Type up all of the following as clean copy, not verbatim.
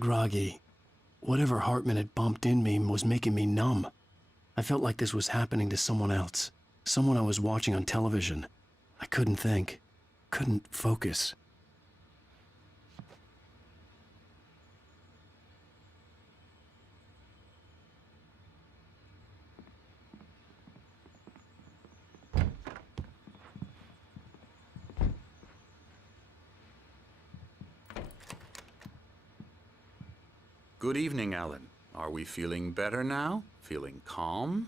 groggy. Whatever Hartman had bumped in me was making me numb. I felt like this was happening to someone else. Someone I was watching on television. I couldn't think. Couldn't focus. Good evening, Alan. Are we feeling better now? Feeling calm?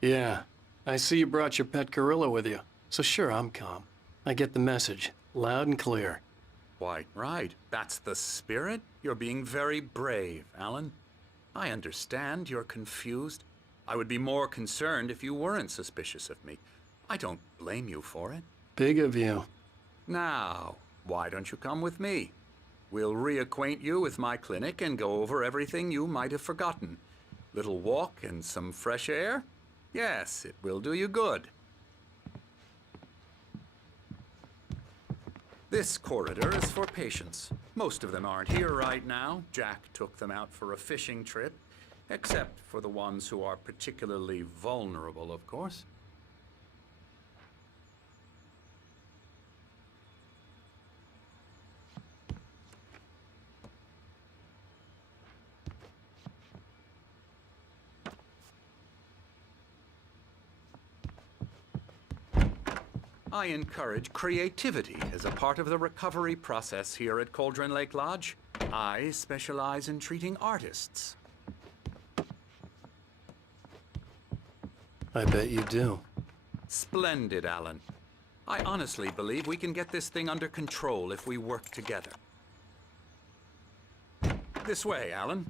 Yeah. I see you brought your pet gorilla with you. So sure, I'm calm. I get the message. Loud and clear. Quite right. That's the spirit. You're being very brave, Alan. I understand you're confused. I would be more concerned if you weren't suspicious of me. I don't blame you for it. Big of you. Now, why don't you come with me? We'll reacquaint you with my clinic and go over everything you might have forgotten. Little walk and some fresh air? Yes, it will do you good. This corridor is for patients. Most of them aren't here right now. Jack took them out for a fishing trip, except for the ones who are particularly vulnerable, of course. I encourage creativity as a part of the recovery process here at Cauldron Lake Lodge. I specialize in treating artists. I bet you do. Splendid, Alan. I honestly believe we can get this thing under control if we work together. This way, Alan.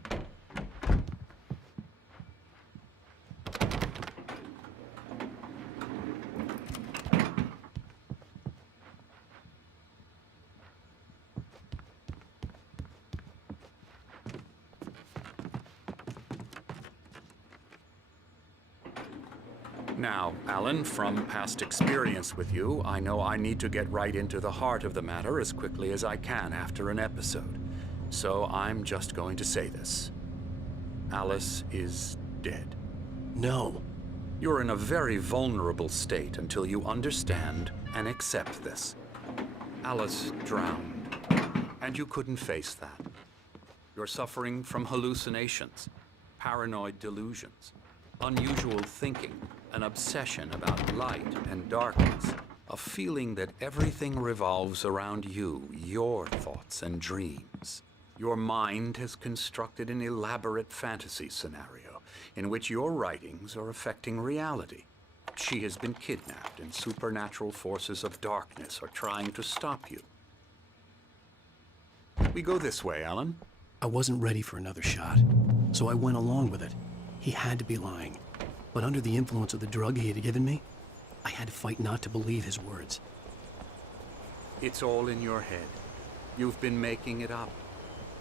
Now, Alan, from past experience with you, I know I need to get right into the heart of the matter as quickly as I can after an episode. So I'm just going to say this. Alice is dead. No. You're in a very vulnerable state until you understand and accept this. Alice drowned, and you couldn't face that. You're suffering from hallucinations, paranoid delusions, unusual thinking, an obsession about light and darkness, a feeling that everything revolves around you, your thoughts and dreams. Your mind has constructed an elaborate fantasy scenario in which your writings are affecting reality. She has been kidnapped and supernatural forces of darkness are trying to stop you. We go this way, Alan. I wasn't ready for another shot, so I went along with it. He had to be lying. But under the influence of the drug he had given me, I had to fight not to believe his words. It's all in your head. You've been making it up.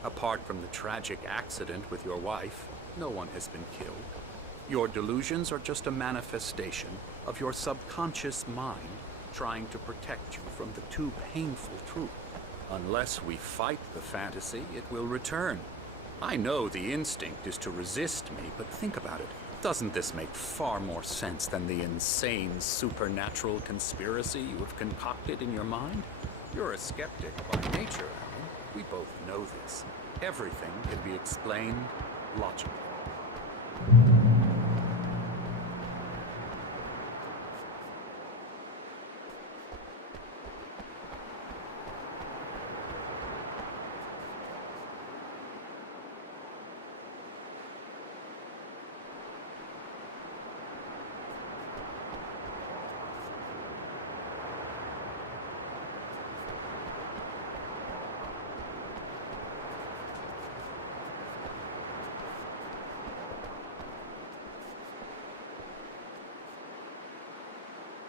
Apart from the tragic accident with your wife, no one has been killed. Your delusions are just a manifestation of your subconscious mind trying to protect you from the too painful truth. Unless we fight the fantasy, it will return. I know the instinct is to resist me, but think about it. Doesn't this make far more sense than the insane supernatural conspiracy you have concocted in your mind? You're a skeptic by nature, Alan. We both know this. Everything can be explained logically.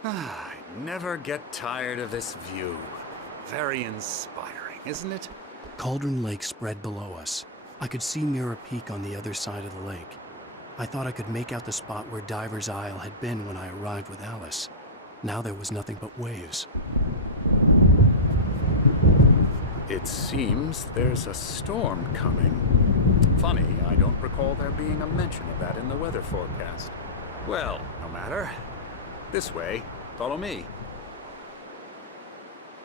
I never get tired of this view. Very inspiring, isn't it? Cauldron Lake spread below us. I could see Mirror Peak on the other side of the lake. I thought I could make out the spot where Diver's Isle had been when I arrived with Alice. Now there was nothing but waves. It seems there's a storm coming. Funny, I don't recall there being a mention of that in the weather forecast. Well, no matter. This way. Follow me.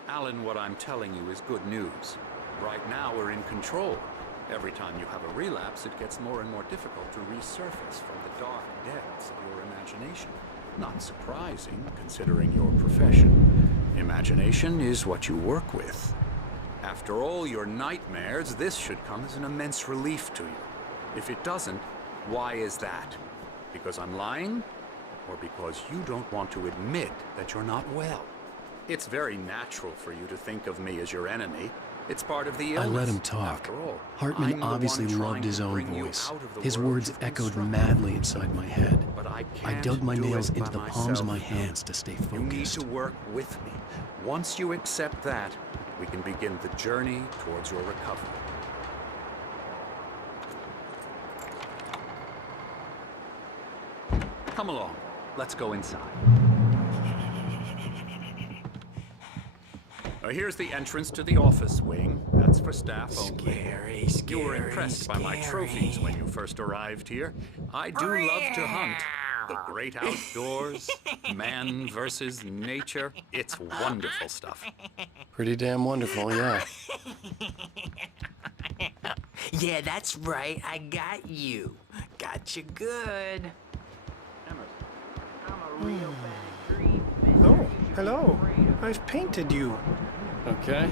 Alan, what I'm telling you is good news. Right now, we're in control. Every time you have a relapse, it gets more and more difficult to resurface from the dark depths of your imagination. Not surprising, considering your profession. Imagination is what you work with. After all your nightmares, this should come as an immense relief to you. If it doesn't, why is that? Because I'm lying? Or because you don't want to admit that you're not well? It's very natural for you to think of me as your enemy. It's part of the illness. I let him talk. After all, Hartman I'm the obviously one loved trying his to own bring you voice. out of the His world words you've echoed constructed. madly inside my head. But I I can't dug my do nails it into by the palms of my myself. hands to stay You need focused. to work with me. Once you accept that, we can begin the journey towards your recovery. Come along. Let's go inside. Here's the entrance to the office wing. That's for staff only. Scary, You were impressed by my trophies when you first arrived here. I do love to hunt. The great outdoors, man versus nature. It's wonderful stuff. Pretty damn wonderful, yeah. Yeah, that's right. I got you. Got you good. Oh, hello. I've painted you. Okay.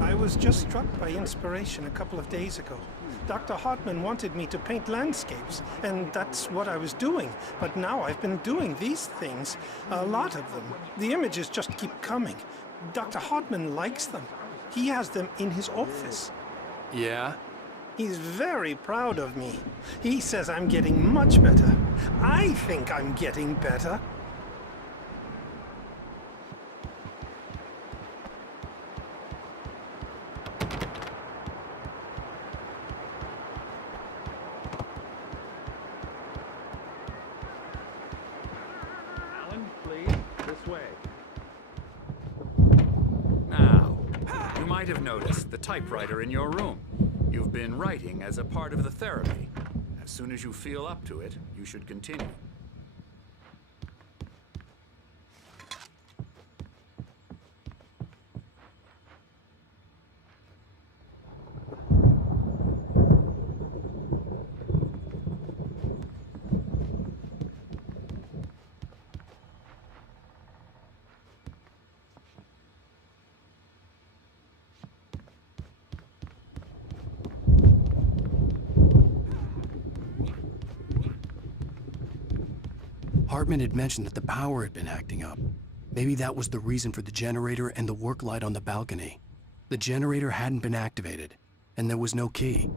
I was just struck by inspiration a couple of days ago. Dr. Hartman wanted me to paint landscapes, and that's what I was doing. But now I've been doing these things, a lot of them. The images just keep coming. Dr. Hartman likes them. He has them in his office. Yeah? He's very proud of me. He says I'm getting much better. I think I'm getting better. Alan, please, this way. Now, you might have noticed the typewriter in your room. You've been writing as a part of the therapy. As soon as you feel up to it, you should continue. Hartman had mentioned that the power had been acting up. Maybe that was the reason for the generator and the work light on the balcony. The generator hadn't been activated, and there was no key.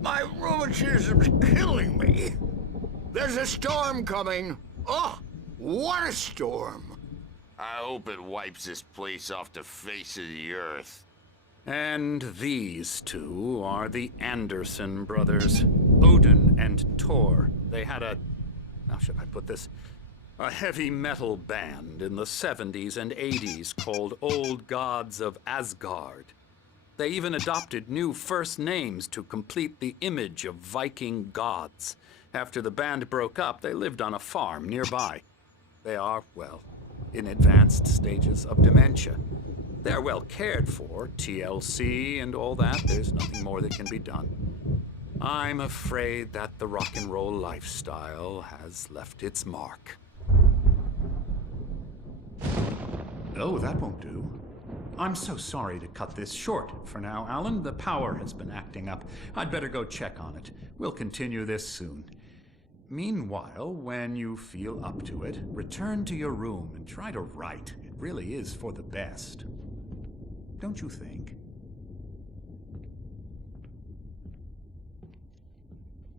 My rheumatism's killing me. There's a storm coming. Oh, what a storm. I hope it wipes this place off the face of the earth. And these two are the Anderson brothers, Odin and Thor. They had a, how should I put this? A heavy metal band in the 70s and 80s called Old Gods of Asgard. They even adopted new first names to complete the image of Viking gods. After the band broke up, they lived on a farm nearby. They are, well, in advanced stages of dementia. They're well cared for, TLC and all that. There's nothing more that can be done. I'm afraid that the rock and roll lifestyle has left its mark. Oh, that won't do. I'm so sorry to cut this short for now, Alan. The power has been acting up. I'd better go check on it. We'll continue this soon. Meanwhile, when you feel up to it, return to your room and try to write. It really is for the best. Don't you think?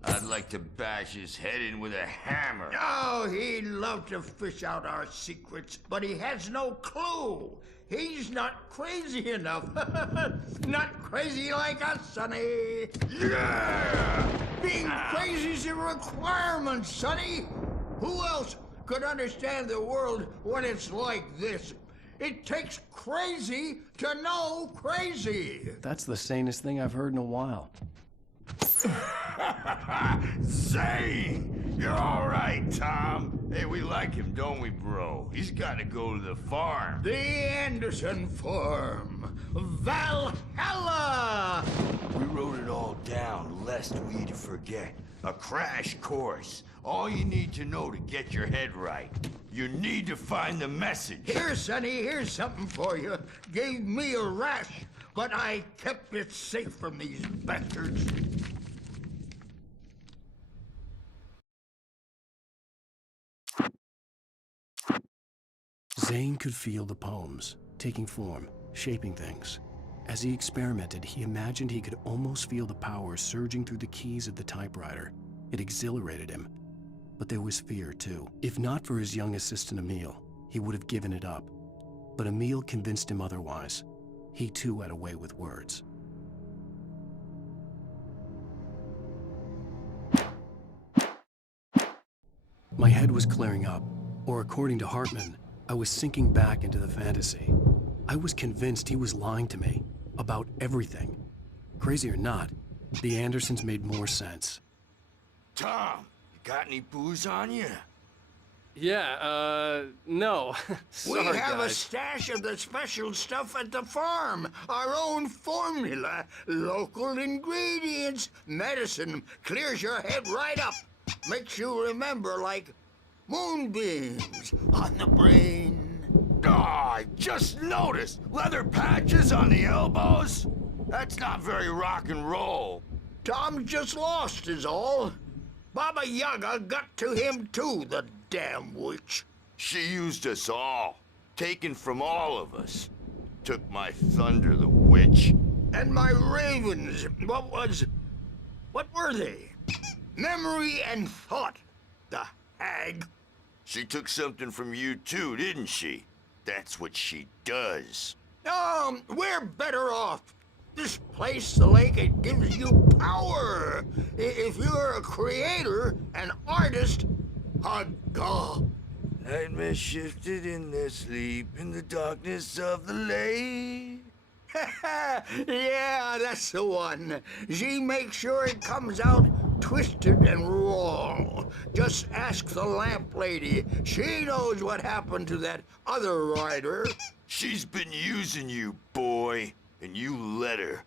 I'd like to bash his head in with a hammer. Oh, he'd love to fish out our secrets, but he has no clue. He's not crazy enough. Not crazy like us, Sonny. Yeah! Being crazy's a requirement, Sonny. Who else could understand the world when it's like this? It takes crazy to know crazy. That's the sanest thing I've heard in a while. Zane! You're all right, Tom. Hey, we like him, don't we, bro? He's got to go to the farm. The Anderson Farm. Valhalla! We wrote it all down, lest we forget. A crash course. All you need to know to get your head right. You need to find the message. Here, Sonny, here's something for you. Gave me a rash, but I kept it safe from these bastards. Zane could feel the poems, taking form, shaping things. As he experimented, he imagined he could almost feel the power surging through the keys of the typewriter. It exhilarated him. But there was fear, too. If not for his young assistant Emil, he would have given it up. But Emil convinced him otherwise. He too had a way with words. My head was clearing up, or according to Hartman, I was sinking back into the fantasy. I was convinced he was lying to me about everything. Crazy or not, the Andersons made more sense. Tom, you got any booze on you? Yeah, no. Sorry, We have a guys. stash of the special stuff at the farm. Our own formula. Local ingredients. Medicine clears your head right up. Makes you remember like moonbeams on the brain. Oh, I just noticed. Leather patches on the elbows? That's not very rock and roll. Tom just lost is all. Baba Yaga got to him too, the damn witch. She used us all. Taken from all of us. Took my thunder, the witch. And my ravens, what were they? Memory and thought, the hag. She took something from you too, didn't she? That's what she does. We're better off. This place, the lake, it gives you power. If you're a creator, an artist, a god. Nightmare shifted in their sleep in the darkness of the lake. Yeah, that's the one. She makes sure it comes out twisted and wrong. Just ask the lamp lady. She knows what happened to that other writer. She's been using you, boy, and you let her.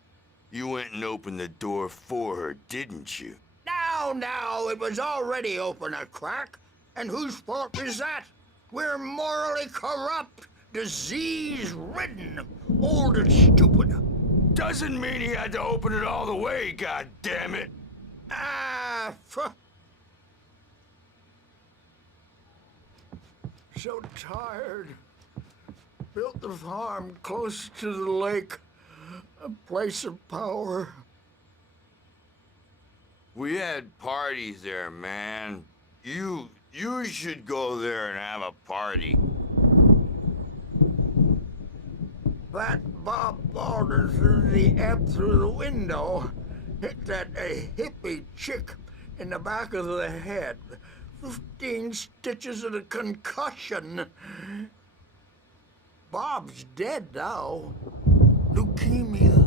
You went and opened the door for her, didn't you? Now, it was already open a crack. And whose fault is that? We're morally corrupt, disease-ridden, old and stupid. Doesn't mean he had to open it all the way, goddammit. So tired. Built the farm close to the lake, a place of power. We had parties there, man. You should go there and have a party. That Bob Balder threw the ebb through the window, hit that hippie chick in the back of the head. 15 stitches and a concussion. Bob's dead now. Leukemia.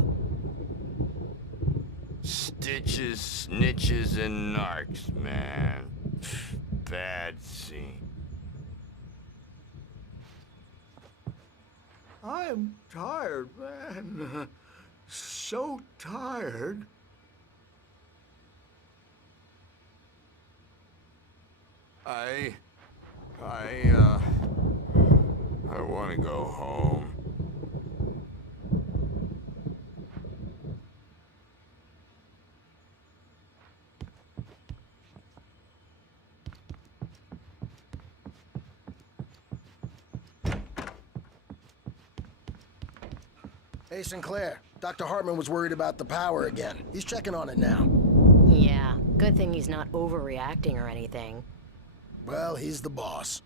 Stitches, snitches, and narcs, man. Bad scene. I'm tired, man. So tired. I want to go home. Hey, Sinclair. Dr. Hartman was worried about the power again. He's checking on it now. Yeah, good thing he's not overreacting or anything. Well, he's the boss.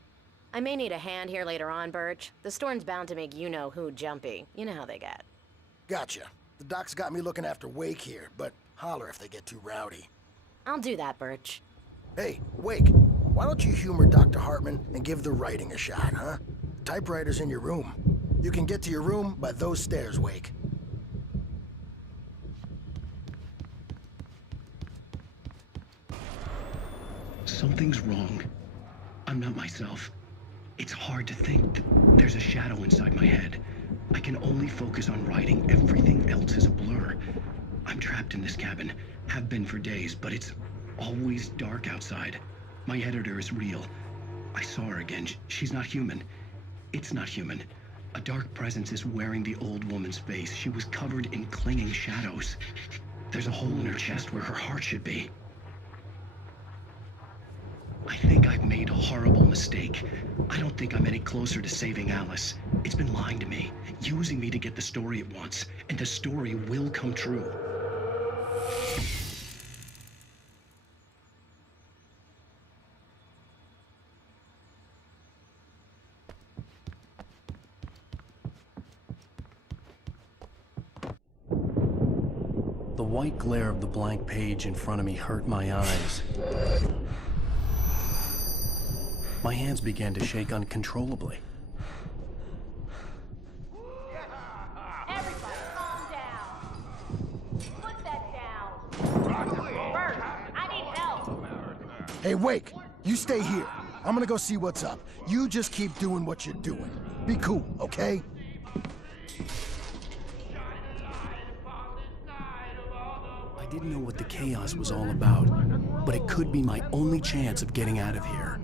I may need a hand here later on, Birch. The storm's bound to make you-know-who jumpy. You know how they get. Gotcha. The doc's got me looking after Wake here, but holler if they get too rowdy. I'll do that, Birch. Hey, Wake, why don't you humor Dr. Hartman and give the writing a shot, huh? Typewriter's in your room. You can get to your room by those stairs, Wake. Something's wrong. I'm not myself. It's hard to think. There's a shadow inside my head. I can only focus on writing. Everything else is a blur. I'm trapped in this cabin. Have been for days, but it's always dark outside. My editor is real. I saw her again. She's not human. It's not human. A dark presence is wearing the old woman's face. She was covered in clinging shadows. There's a hole in her chest where her heart should be. I think I've made a horrible mistake. I don't think I'm any closer to saving Alice. It's been lying to me, using me to get the story it wants, and the story will come true. The white glare of the blank page in front of me hurt my eyes. My hands began to shake uncontrollably. Everybody, calm down. Put that down. Bert, I need help. Hey, Wake, you stay here. I'm gonna go see what's up. You just keep doing what you're doing. Be cool, okay? I didn't know what the chaos was all about, but it could be my only chance of getting out of here.